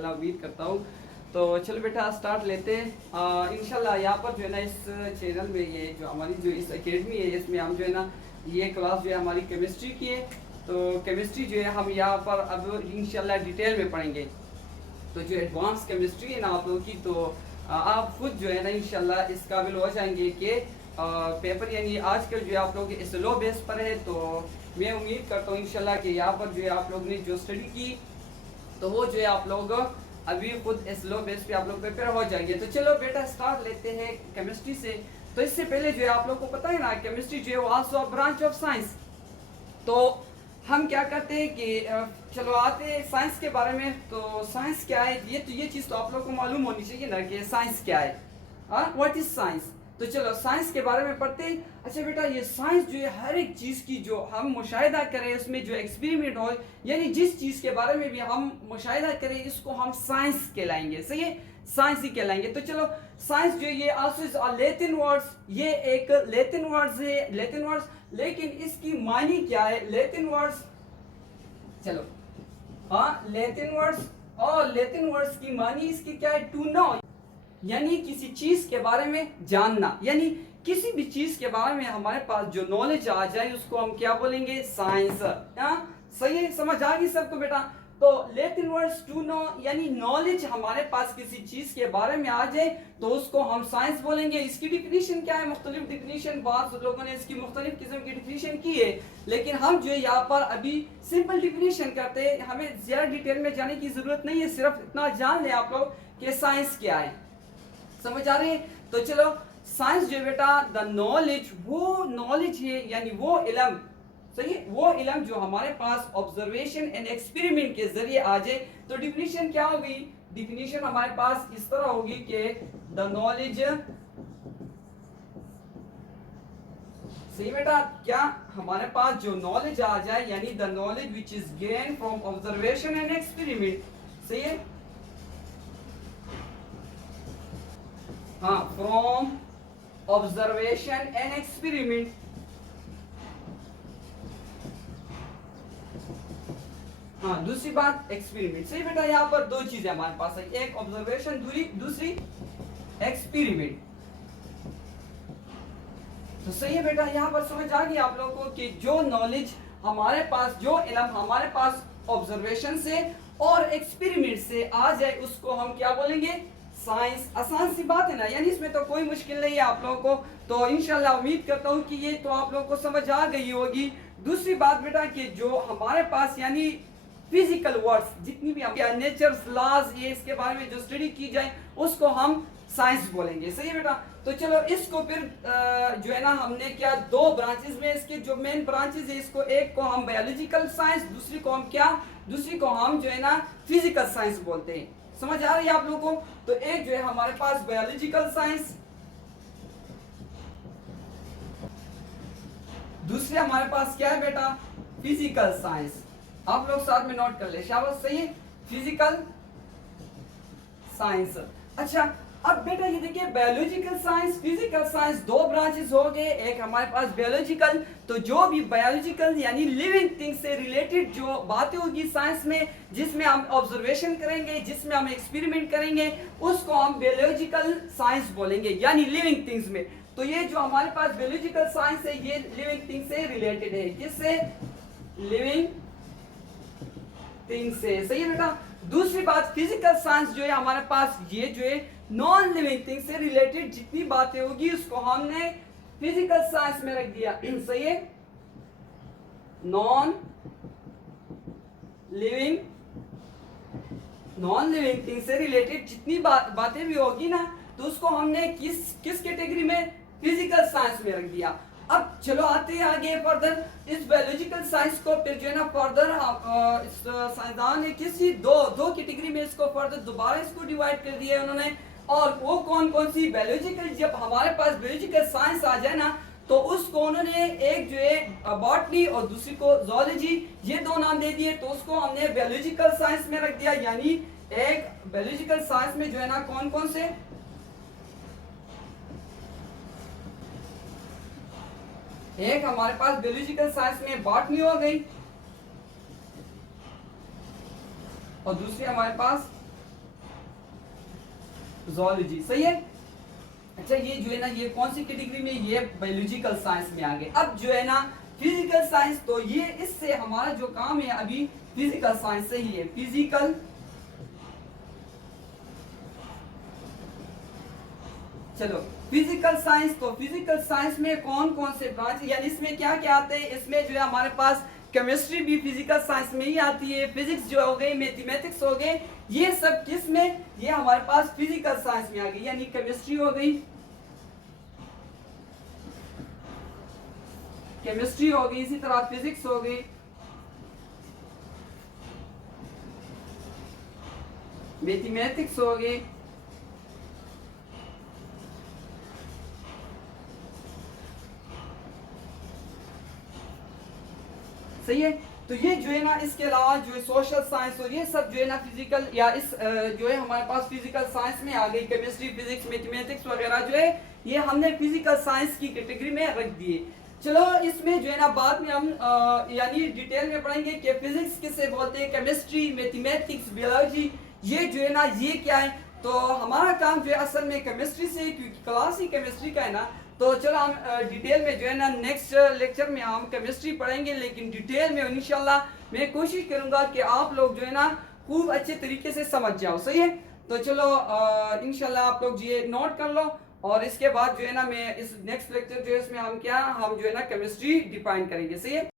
इंशाल्लाह उम्मीद करता हूँ। तो चलो बेटा स्टार्ट लेते हैं। इंशाल्लाह यहाँ पर जो है ना इस चैनल में ये जो हमारी जो इस एकेडमी है इसमें हम जो है ना ये क्लास जो है हमारी केमिस्ट्री की है। तो केमिस्ट्री जो है हम यहाँ पर अब इंशाल्लाह डिटेल में पढ़ेंगे। तो जो एडवांस केमिस्ट्री है ना आप लोगों की, तो आप खुद जो है ना इंशाल्लाह इस काबिल हो जाएंगे कि पेपर यानी आजकल जो है आप लोग स्लो बेस पर है। तो मैं उम्मीद करता हूँ इंशाल्लाह कि यहाँ पर जो है आप लोग ने जो स्टडी की तो वो जो है आप लोग अभी खुद स्लो बेस पे आप लोग प्रिपेयर हो जाएंगे। तो चलो बेटा स्टार्ट लेते हैं केमिस्ट्री से। तो इससे पहले जो है आप लोग को पता है ना केमिस्ट्री जो है वो आल्सो ब्रांच ऑफ साइंस। तो हम क्या करते हैं कि चलो आते हैं साइंस के बारे में। तो साइंस क्या है ये चीज़ तो आप लोग को मालूम होनी चाहिए ना कि साइंस क्या है, व्हाट इज साइंस। तो चलो साइंस के बारे में पढ़ते हैं। अच्छा बेटा ये साइंस जो है हर एक चीज़ की जो हम मुशाहिदा करें उसमें जो एक्सपेरिमेंट हो यानी जिस चीज़ के बारे में भी हम मुशाहिदा करें इसको हम साइंस कहलाएंगे। सही है, साइंस ही कहलाएंगे। तो चलो साइंस जो ये आल्सो इज लैटिन वर्ड्स, ये एक लैटिन वर्ड्स है, लैटिन वर्ड्स। लेकिन इसकी मानी क्या है लैटिन वर्ड्स, चलो लैटिन वर्ड्स। और लैटिन वर्ड्स की मानी इसकी क्या है, टू नो यानी किसी चीज के बारे में जानना, यानी किसी भी चीज के बारे में हमारे पास जो नॉलेज आ जाए उसको हम क्या बोलेंगे, साइंस। सही है, समझ आ गई सबको बेटा। तो लैटिन वर्ड्स टू नो यानी नॉलेज हमारे पास किसी चीज के बारे में आ जाए तो उसको हम साइंस बोलेंगे। इसकी डिफिनीशन क्या है, मुख्तलिफ डिफिनीशन, बहुत लोगों ने इसकी मुख्तलिफ किस्म की डिफिनीशन की है, लेकिन हम जो है यहाँ पर अभी सिंपल डिफिनीशन करते हैं। हमें ज्यादा डिटेल में जाने की जरूरत नहीं है, सिर्फ इतना जान ले आप लोग कि साइंस क्या है। समझ आ रही है। तो चलो साइंस जो बेटा द नॉलेज, वो नॉलेज है यानी वो इल्म, सही है, वो इल्म जो हमारे पास ऑब्जर्वेशन एंड एक्सपेरिमेंट के जरिए आ जाए। तो डिफिनीशन क्या होगी, डिफिनीशन हमारे पास इस तरह होगी कि द नॉलेज, सही बेटा, क्या हमारे पास जो नॉलेज आ जाए यानी the knowledge which is gain from observation and experiment. सही है, फ्रॉम ऑब्जर्वेशन एंड एक्सपेरिमेंट। दूसरी बात एक्सपेरिमेंट। सही बेटा, यहाँ पर दो चीजें हमारे पास है, एक ऑब्जर्वेशन, दूसरी एक्सपेरिमेंट। तो सही है बेटा, यहाँ पर समझ आ गई आप लोगों को कि जो नॉलेज हमारे पास, जो इल्म हमारे पास ऑब्जर्वेशन से और एक्सपेरिमेंट से आ जाए उसको हम क्या बोलेंगे, साइंस। आसान सी बात है ना, यानी इसमें तो कोई मुश्किल नहीं है आप लोगों को। तो इंशाल्लाह उम्मीद करता हूँ कि ये तो आप लोगों को समझ आ गई होगी। दूसरी बात बेटा कि जो हमारे पास यानी फिजिकल वर्ड्स जितनी भी हम नेचर लॉज ये इसके बारे में जो स्टडी की जाए उसको हम साइंस बोलेंगे। सही है बेटा। तो चलो इसको फिर जो है ना हमने क्या दो ब्रांचेस में इसके जो मेन ब्रांचेस है इसको, एक को हम बायोलॉजिकल साइंस, दूसरी को हम क्या, दूसरी को हम जो है ना फिजिकल साइंस बोलते हैं। समझ आ रही है आप लोगों को। तो एक जो है हमारे पास बायोलॉजिकल साइंस, दूसरे हमारे पास क्या है बेटा, फिजिकल साइंस। आप लोग साथ में नोट कर ले, शाबाश, सही है, फिजिकल साइंस। अच्छा अब बेटा ये देखिए बायोलॉजिकल साइंस, फिजिकल साइंस, दो ब्रांचेस हो गए। एक हमारे पास बायोलॉजिकल, तो जो भी बायोलॉजिकल यानी लिविंग थिंग से रिलेटेड जो बातें होगी साइंस में, जिसमें हम ऑब्जर्वेशन करेंगे, जिसमें हम एक्सपेरिमेंट करेंगे, उसको हम बायोलॉजिकल साइंस बोलेंगे यानी लिविंग थिंग्स में। तो ये जो हमारे पास बायोलॉजिकल साइंस है ये लिविंग थिंग से रिलेटेड है, किससे, लिविंग थिंग से। सही है बेटा। दूसरी बात फिजिकल साइंस जो है हमारे पास ये जो है नॉन लिविंग थिंग से रिलेटेड जितनी बातें होगी उसको हमने फिजिकल साइंस में रख दिया। सही है, नॉन लिविंग थिंग से रिलेटेड जितनी बातें भी होगी ना तो उसको हमने किस कैटेगरी में, फिजिकल साइंस में रख दिया। अब चलो आते हैं आगे फर्दर इस बायोलॉजिकल साइंस को फिर जो है ना फर्दर साइंसदान ने किसी दो कैटेगरी में इसको फर्दर दोबारा इसको डिवाइड कर दिया है उन्होंने। और वो कौन कौन सी बायोलॉजिकल, जब हमारे पास बायोलॉजिकल साइंस आ जाए ना तो उसको उन्होंने एक जो है बॉटनी और दूसरी को जूलॉजी, ये दो नाम दे दिए। तो उसको हमने बायोलॉजिकल साइंस में रख दिया। यानी एक बायोलॉजिकल साइंस में जो है ना कौन कौन से, एक हमारे पास बायोलॉजिकल साइंस में बॉटनी हो गई और दूसरी हमारे पास zoology, सही है। अच्छा ये जो है ना ये कौन सी कैटेगरी में, ये बायोलॉजिकल साइंस में आ गए। अब जो है ना फिजिकल साइंस, तो ये इससे हमारा जो काम है अभी फिजिकल साइंस से ही है, फिजिकल। चलो फिजिकल साइंस, तो फिजिकल साइंस में कौन कौन से ब्रांच, यानी इसमें क्या क्या आते हैं, इसमें जो है हमारे पास केमिस्ट्री भी फिजिकल साइंस में ही आती है, फिजिक्स जो हो गई, मैथमेटिक्स हो गए, ये सब किस में, ये हमारे पास फिजिकल साइंस में आ गई, यानी केमिस्ट्री हो गई, केमिस्ट्री हो गई, इसी तरह फिजिक्स हो गई, मैथमेटिक्स हो गई, सही है। तो ये जो है ना इसके अलावा जो है सोशल साइंस और ये सब जो है ना फिजिकल या इस जो है हमारे पास फिजिकल साइंस में आ गई, केमिस्ट्री फिजिक्स मैथमेटिक्स वगैरह जो है ये हमने फिजिकल साइंस की कैटेगरी में रख दिए। चलो इसमें जो है ना बाद में हम यानी डिटेल में पढ़ेंगे कि फिजिक्स किसे बोलते हैं, केमिस्ट्री मैथमेटिक्स बायोलॉजी ये जो है ना ये क्या है। तो हमारा काम जो है असल में केमिस्ट्री से, क्योंकि क्लास ही केमिस्ट्री का है ना, तो चलो हम डिटेल में जो है ना नेक्स्ट लेक्चर में हम केमिस्ट्री पढ़ेंगे, लेकिन डिटेल में इंशाल्लाह मैं कोशिश करूंगा कि आप लोग जो है ना खूब अच्छे तरीके से समझ जाओ, सही है। तो चलो इंशाल्लाह आप लोग ये नोट कर लो, और इसके बाद जो है ना मैं इस नेक्स्ट लेक्चर जो है इसमें हम जो है ना केमिस्ट्री डिफाइन करेंगे, सही है।